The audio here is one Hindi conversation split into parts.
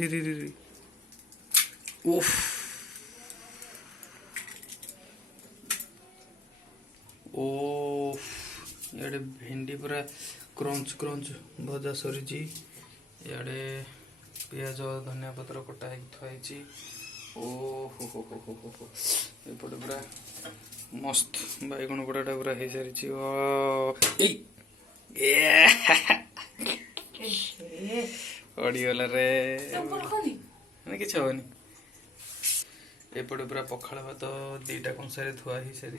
रे रे रे रे उफ ओफ इे भेंडी पूरा क्रंच क्रंच भजा सरी इे पियाज धनिया पत्र कटा थी ओ हो एपटे पूरा मस्त बैगण गुड़ाटा पूरा हो सारी अड़गला रे किसी हेनी एपटे पूरा पखाड़ भात दीटा कंसारे धुआ हो सारी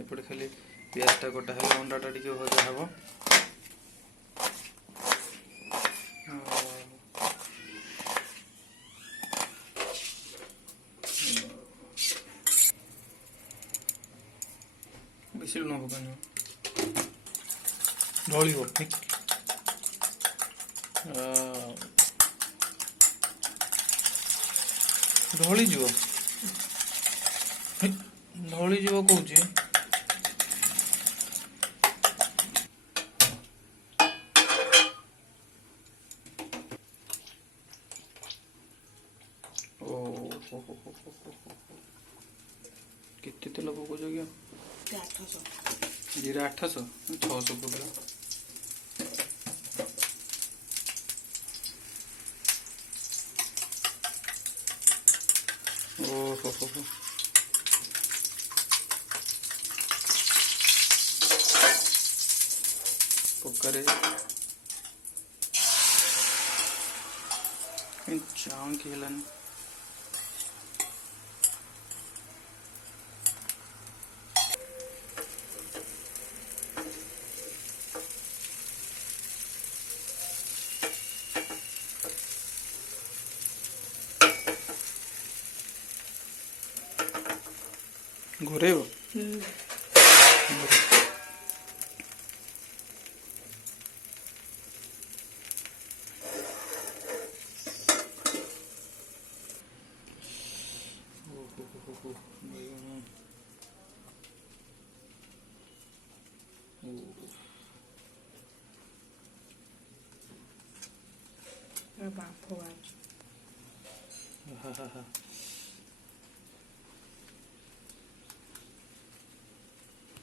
एपटे खाली पियाजटा कटा है अंडाटा टी भजा हम बेसी लुण पकानी ढल ठीक ढलीज ढलीज कौच केते तेल पकाउछ क्या 800 जीरा 800 600 पका ओहो पकारे चाँग खेलन घोरे हो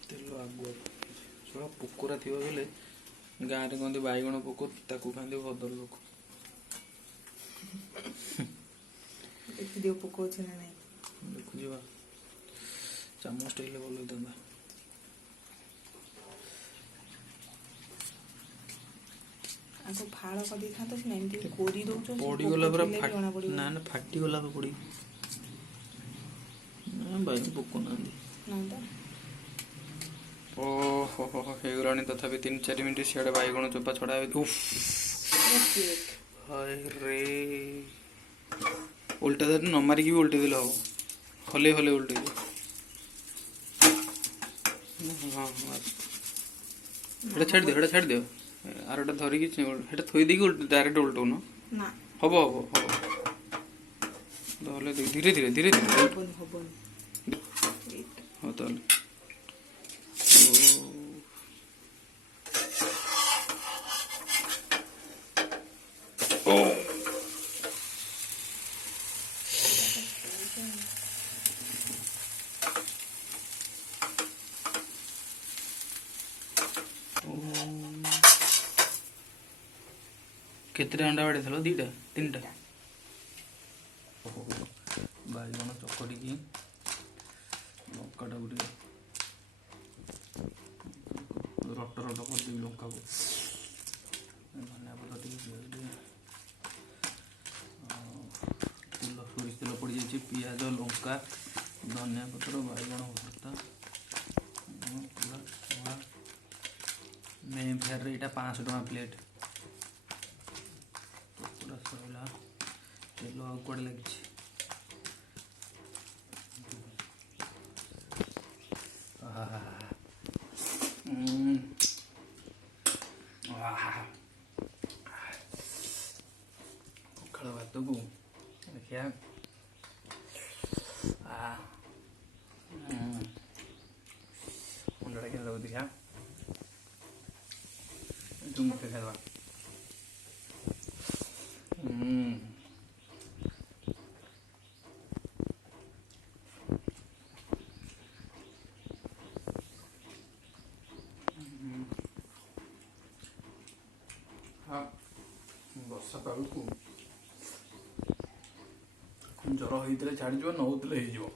तेल आगुआ छुआ पोकरा थी बोले गाँव में कहते बैगण पोक ताकू खाते भद्र लोक देखु चामच टे भल होता पड़गला पूरा ना ना फाटीगला पड़ी बैगण पोक ना ओहो हो गलानी तथापि 3-4 मिनट सियाड़े बैगण चोपा छड़ा हाय रे उल्टा दे न मारिकी भी उल्टे दिल हम हले हले उल्टे हाँ हाँ छाड़ दियो आरटा धरिकी थोई देकी डायरेक्ट उल्टो न हम हम हम धीरे धीरे धीरे धीरे हाँ तो केते अंडा बाड़ी थलो 2टा 3टा बैगण चकटी लंकाटा गोटे रट रट करदेवी लंका को धनिया पत्र तेल सोरिष तेल पड़ जाए पियाज लंका धनिया पत्र बैगण भर्ता पूरा मेन फेयर यहाँ 500 टका प्लेट पूरा सरला तेल आ कड़े लगी पखाड़ भात को देखिया अंडा क्या देखिया मुठे खावा ସକାଳକୁ ଜର ହେଇଥିଲେ ଛାଡ଼ିଯିବ ନ ହଉଥିଲେ ହେଇଯିବ।